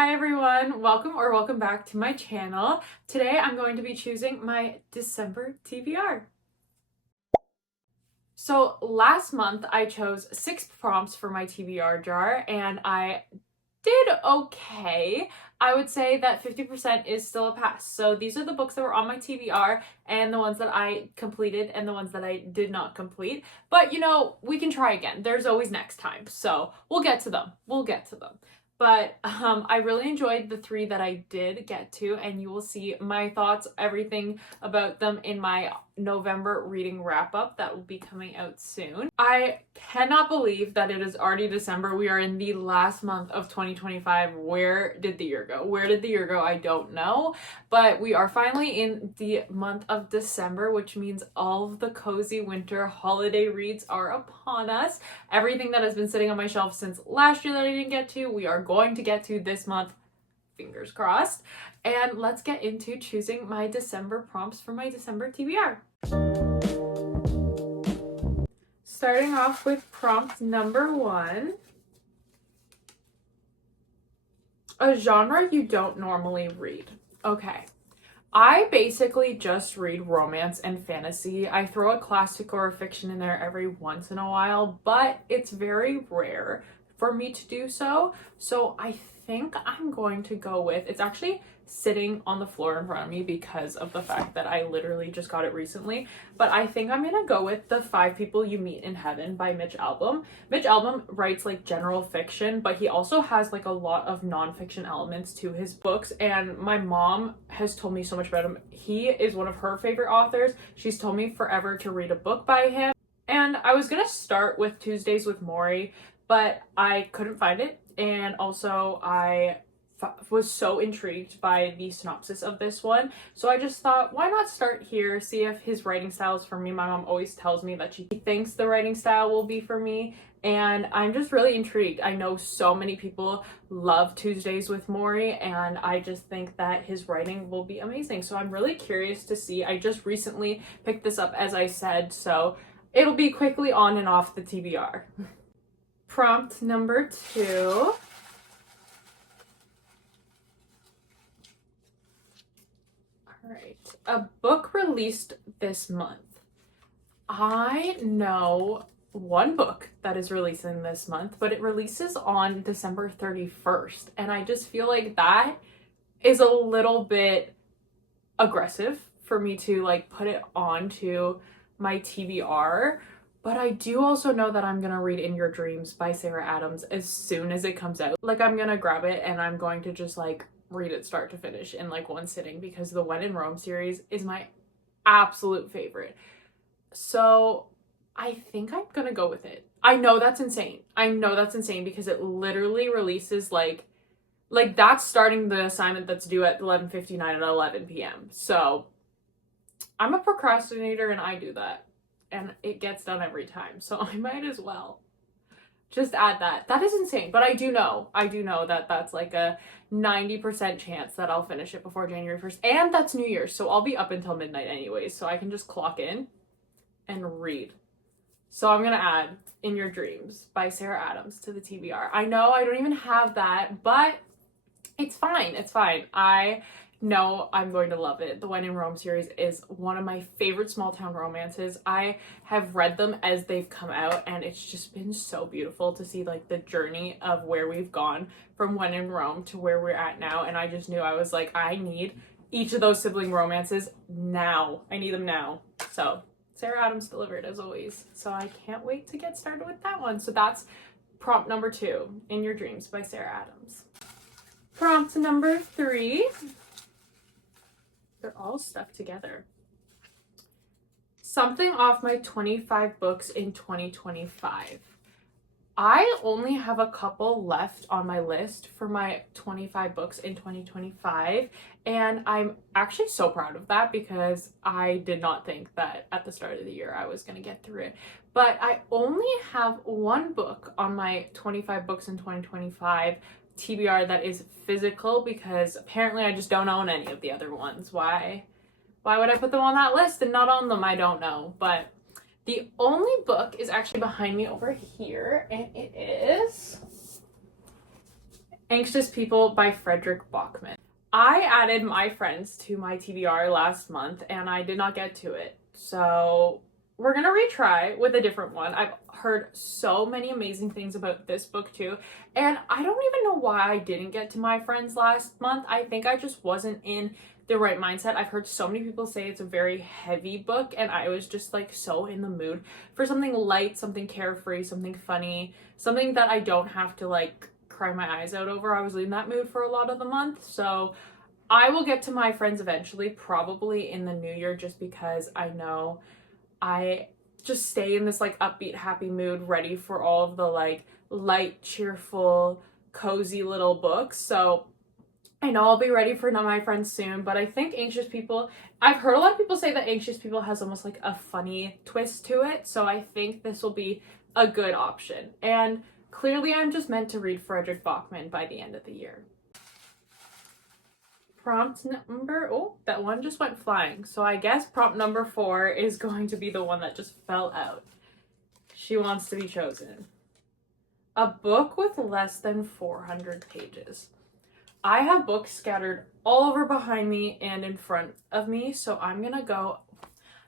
Hi everyone, welcome back to my channel. Today I'm going to be choosing my December TBR. So last month I chose 6 prompts for my TBR jar and I did okay. I would say that 50% is still a pass. So these are the books that were on my TBR and the ones that I completed and the ones that I did not complete. But we can try again. There's always next time. So we'll get to them. But I really enjoyed the 3 that I did get to, and you will see my thoughts, everything about them in my November reading wrap-up that will be coming out soon. I cannot believe that it is already December. We are in the last month of 2025. Where did the year go? I don't know. But we are finally in the month of December, which means all of the cozy winter holiday reads are upon us. Everything that has been sitting on my shelf since last year that I didn't get to, we are going to get to this month. Fingers crossed. And let's get into choosing my December prompts for my December TBR. Starting off with prompt number 1. A genre you don't normally read. Okay. I basically just read romance and fantasy. I throw a classic or a fiction in there every once in a while, but it's very rare for me to do so. So I think I'm going to go with, it's actually sitting on the floor in front of me because of the fact that I literally just got it recently, but I think I'm gonna go with The 5 People You Meet in Heaven by Mitch Albom. Mitch Albom writes like general fiction, but he also has like a lot of nonfiction elements to his books, and my mom has told me so much about him. He is one of her favorite authors. She's told me forever to read a book by him, and I was gonna start with Tuesdays with Morrie, but I couldn't find it, and also I was so intrigued by the synopsis of this one, so I just thought, why not start here, see if his writing style is for me. My mom always tells me that she thinks the writing style will be for me, and I'm just really intrigued. I know so many people love Tuesdays with Morrie, and I just think that his writing will be amazing, so I'm really curious to see. I just recently picked this up, as I said, so it'll be quickly on and off the TBR. Prompt number 2. Alright, a book released this month. I know one book that is releasing this month, but it releases on December 31st, and I just feel like that is a little bit aggressive for me to like put it onto my TBR. But I do also know that I'm gonna read In Your Dreams by Sarah Adams as soon as it comes out. Like, I'm gonna grab it and I'm going to just like read it start to finish in like one sitting, because the When in Rome series is my absolute favorite. So I think I'm gonna go with it. I know that's insane because it literally releases like that's starting the assignment that's due at 11:59 at 11 p.m. So I'm a procrastinator and I do that, and it gets done every time, so I might as well just add that. That is insane, but I do know that that's like a 90% chance that I'll finish it before January 1st, and that's New Year's, so I'll be up until midnight anyways, so I can just clock in and read. So I'm gonna add In Your Dreams by Sarah Adams to the TBR. I know I don't even have that, but it's fine. I know I'm going to love it. The When in Rome series is one of my favorite small town romances. I have read them as they've come out, and it's just been so beautiful to see like the journey of where we've gone from When in Rome to where we're at now. And I just knew, I was like, I need each of those sibling romances now. I need them now. So Sarah Adams delivered as always. So I can't wait to get started with that one. So that's prompt number 2, In Your Dreams by Sarah Adams. Prompt number 3. They're all stuck together. Something off my 25 books in 2025. I only have a couple left on my list for my 25 books in 2025, and I'm actually so proud of that because I did not think that at the start of the year I was going to get through it. But I only have one book on my 25 books in 2025 TBR that is physical, because apparently I just don't own any of the other ones. Why would I put them on that list and not own them? I don't know. But the only book is actually behind me over here, and it is Anxious People by Frederick Bachman. I added my friends to my TBR last month and I did not get to it. So we're gonna retry with a different one. I've heard so many amazing things about this book too. And I don't even know why I didn't get to my friends last month. I think I just wasn't in the right mindset. I've heard so many people say it's a very heavy book and I was just like so in the mood for something light, something carefree, something funny, something that I don't have to like cry my eyes out over. I was in that mood for a lot of the month. So I will get to my friends eventually, probably in the new year, just because I know I just stay in this like upbeat, happy mood, ready for all of the like light, cheerful, cozy little books. So I know I'll be ready for my friends soon, but I think Anxious People, I've heard a lot of people say that Anxious People has almost like a funny twist to it. So I think this will be a good option. And clearly I'm just meant to read Frederick Bachman by the end of the year. Prompt number, oh, that one just went flying. So I guess prompt number 4 is going to be the one that just fell out. She wants to be chosen. A book with less than 400 pages. I have books scattered all over behind me and in front of me, so I'm gonna go,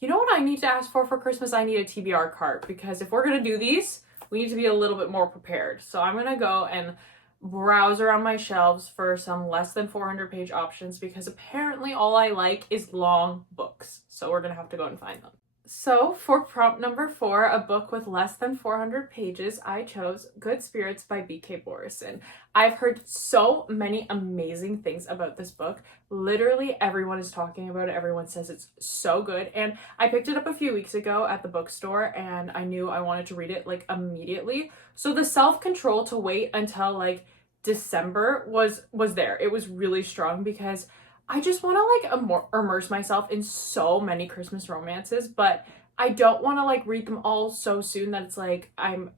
you know what I need to ask for Christmas? I need a TBR cart, because if we're gonna do these, we need to be a little bit more prepared. So I'm gonna go and browse around my shelves for some less than 400 page options, because apparently all I like is long books. So we're gonna have to go and find them. So for prompt number 4, a book with less than 400 pages, I chose Good Spirits by B.K. Borison. I've heard so many amazing things about this book. Literally everyone is talking about it. Everyone says it's so good. And I picked it up a few weeks ago at the bookstore and I knew I wanted to read it like immediately. So the self-control to wait until like December was there. It was really strong because I just want to like immerse myself in so many Christmas romances, but I don't want to like read them all so soon that it's like I'm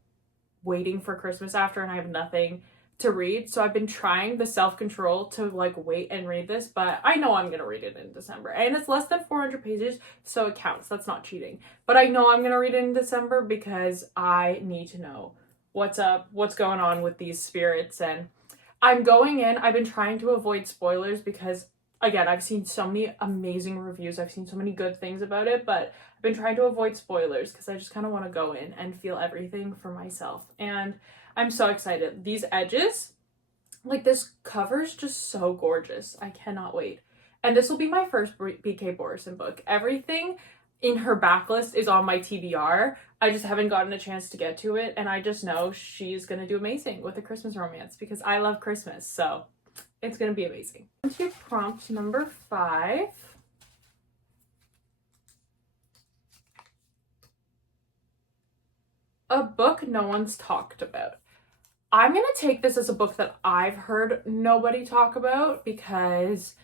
waiting for Christmas after and I have nothing to read. So I've been trying the self-control to like wait and read this, but I know I'm going to read it in December. And it's less than 400 pages, so it counts. That's not cheating. But I know I'm going to read it in December because I need to know what's up, what's going on with these spirits. And I'm going in, I've been trying to avoid spoilers because again, I've seen so many amazing reviews. I've seen so many good things about it, but I've been trying to avoid spoilers because I just kind of want to go in and feel everything for myself. And I'm so excited. These edges, like this cover's just so gorgeous. I cannot wait. And this will be my first B.K. Borison book. Everything in her backlist is on my TBR. I just haven't gotten a chance to get to it. And I just know she's going to do amazing with a Christmas romance because I love Christmas. So it's going to be amazing. On to prompt number 5. A book no one's talked about. I'm going to take this as a book that I've heard nobody talk about because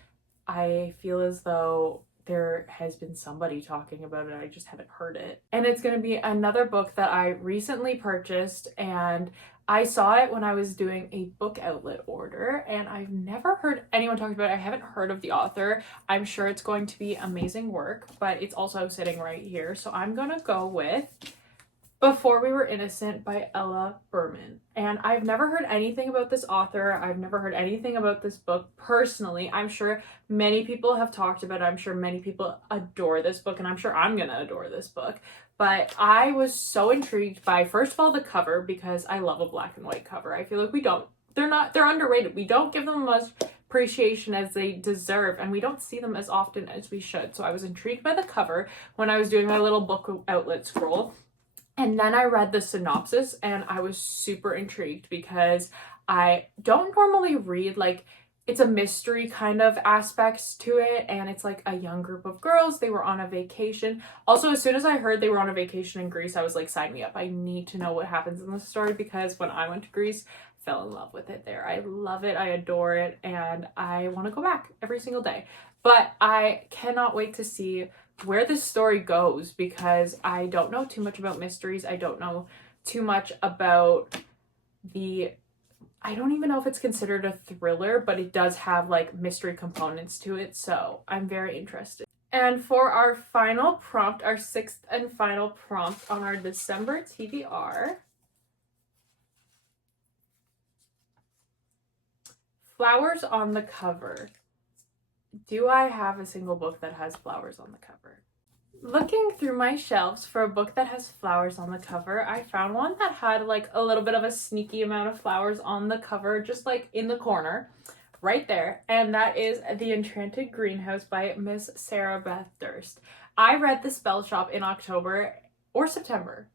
I feel as though there has been somebody talking about it. I just haven't heard it. And it's going to be another book that I recently purchased, and I saw it when I was doing a book outlet order, and I've never heard anyone talk about it. I haven't heard of the author. I'm sure it's going to be amazing work, but it's also sitting right here. So I'm going to go with Before We Were Innocent by Ella Berman. And I've never heard anything about this author. I've never heard anything about this book personally. I'm sure many people have talked about it. I'm sure many people adore this book, and I'm sure I'm gonna adore this book. But I was so intrigued by, first of all, the cover, because I love a black and white cover. I feel like they're underrated. We don't give them much appreciation as they deserve, and we don't see them as often as we should. So I was intrigued by the cover when I was doing my little book outlet scroll. And then I read the synopsis and I was super intrigued because I don't normally read, like, it's a mystery kind of aspects to it, and it's like a young group of girls. They were on a vacation. Also, as soon as I heard they were on a vacation in Greece, I was like, sign me up. I need to know what happens in this story because when I went to Greece, I fell in love with it there. I love it. I adore it. And I want to go back every single day. But I cannot wait to see where this story goes because I don't know too much about mysteries. I don't know too much about I don't even know if it's considered a thriller, but it does have like mystery components to it. So I'm very interested. And for our final prompt, our 6th and final prompt on our December TBR, Flowers on the cover. Do I have a single book that has flowers on the cover? Looking through my shelves for a book that has flowers on the cover, I found one that had like a little bit of a sneaky amount of flowers on the cover, just like in the corner, right there. And that is The Enchanted Greenhouse by Miss Sarah Beth Durst. I read The Spell Shop in October or September.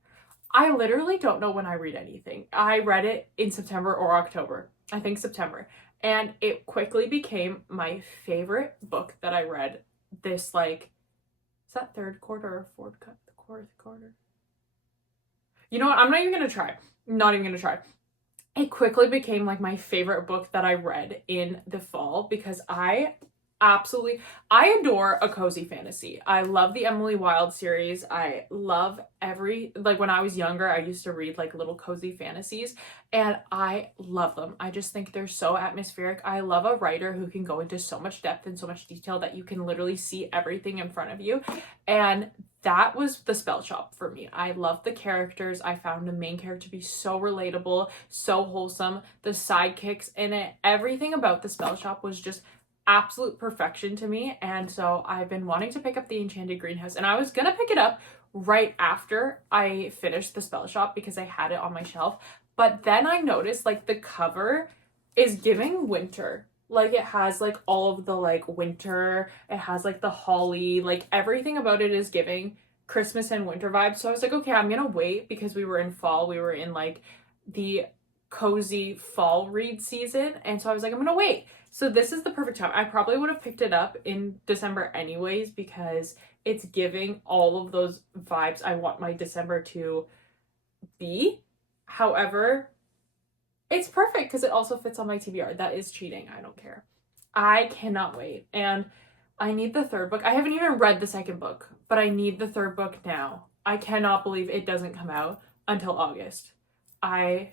I literally don't know when I read anything. I read it in September or October. I think September. And it quickly became my favorite book that I read this, like, is that third quarter or fourth quarter? You know what? I'm not even gonna try. Not even gonna try. It quickly became like my favorite book that I read in the fall because I adore a cozy fantasy. I love the Emily Wilde series. I love like when I was younger, I used to read like little cozy fantasies and I love them. I just think they're so atmospheric. I love a writer who can go into so much depth and so much detail that you can literally see everything in front of you. And that was The Spell Shop for me. I love the characters. I found the main character to be so relatable, so wholesome. The sidekicks in it, everything about The Spell Shop was just absolute perfection to me. And so I've been wanting to pick up The Enchanted Greenhouse, and I was gonna pick it up right after I finished The Spell Shop because I had it on my shelf. But then I noticed like the cover is giving winter. Like it has like all of the like winter, it has like the holly, like everything about it is giving Christmas and winter vibes. So I was like, okay, I'm gonna wait because we were in fall. We were in like the cozy fall read season. And so I was like, I'm gonna wait. So this is the perfect time. I probably would have picked it up in December anyways because it's giving all of those vibes I want my December to be. However, it's perfect because it also fits on my TBR. That is cheating. I don't care. I cannot wait. And I need the third book. I haven't even read the second book, but I need the third book now. I cannot believe it doesn't come out until August. I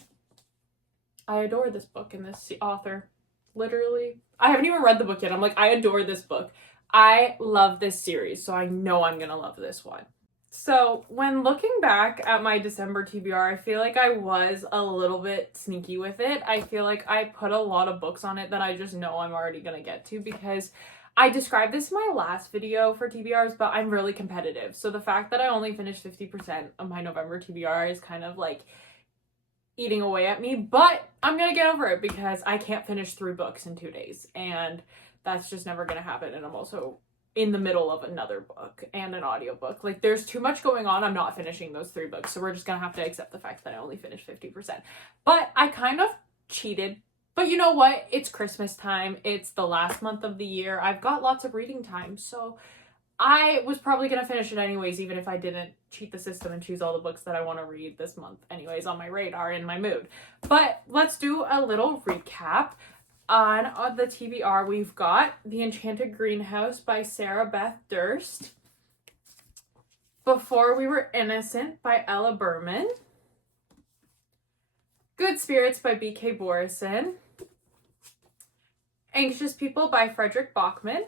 adore this book and this author. Literally, I haven't even read the book yet. I'm like, I adore this book. I love this series, so I know I'm gonna love this one. So when looking back at my December TBR, I feel like I was a little bit sneaky with it. I feel like I put a lot of books on it that I just know I'm already gonna get to because I described this in my last video for TBRs, but I'm really competitive. So the fact that I only finished 50% of my November TBR is kind of like eating away at me, but I'm gonna get over it because I can't finish 3 books in 2 days, and that's just never gonna happen. And I'm also in the middle of another book and an audiobook. Like there's too much going on. I'm not finishing those 3 books, so we're just gonna have to accept the fact that I only finished 50%. But I kind of cheated. But you know what? It's Christmas time. It's the last month of the year. I've got lots of reading time, so I was probably going to finish it anyways, even if I didn't cheat the system and choose all the books that I want to read this month anyways on my radar in my mood. But let's do a little recap. On the TBR, we've got The Enchanted Greenhouse by Sarah Beth Durst. Before We Were Innocent by Ella Berman. Good Spirits by B.K. Borison. Anxious People by Frederick Bachman.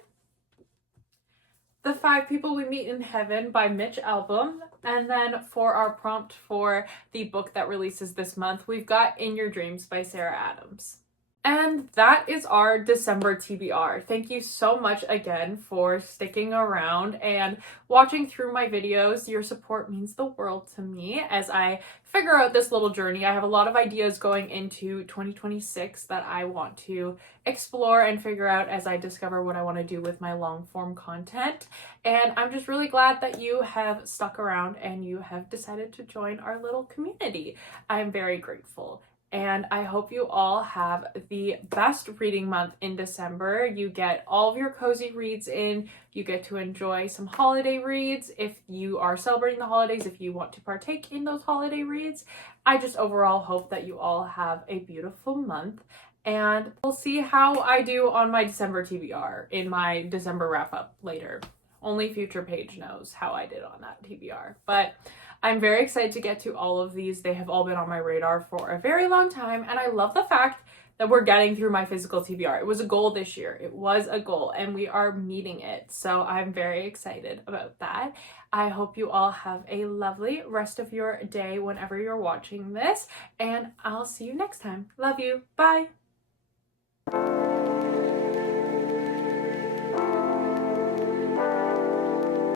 The 5 People We Meet in Heaven by Mitch Albom. And then for our prompt for the book that releases this month, we've got In Your Dreams by Sarah Adams. And that is our December TBR. Thank you so much again for sticking around and watching through my videos. Your support means the world to me as I figure out this little journey. I have a lot of ideas going into 2026 that I want to explore and figure out as I discover what I want to do with my long form content. And I'm just really glad that you have stuck around and you have decided to join our little community. I'm very grateful. And I hope you all have the best reading month in December. You get all of your cozy reads in. You get to enjoy some holiday reads if you are celebrating the holidays, if you want to partake in those holiday reads. I just overall hope that you all have a beautiful month. And we'll see how I do on my December TBR in my December wrap up later. Only future Paige knows how I did on that TBR. But I'm very excited to get to all of these. They have all been on my radar for a very long time, and I love the fact that we're getting through my physical TBR. It was a goal this year. It was a goal, and we are meeting it. So I'm very excited about that. I hope you all have a lovely rest of your day whenever you're watching this, and I'll see you next time. Love you. Bye.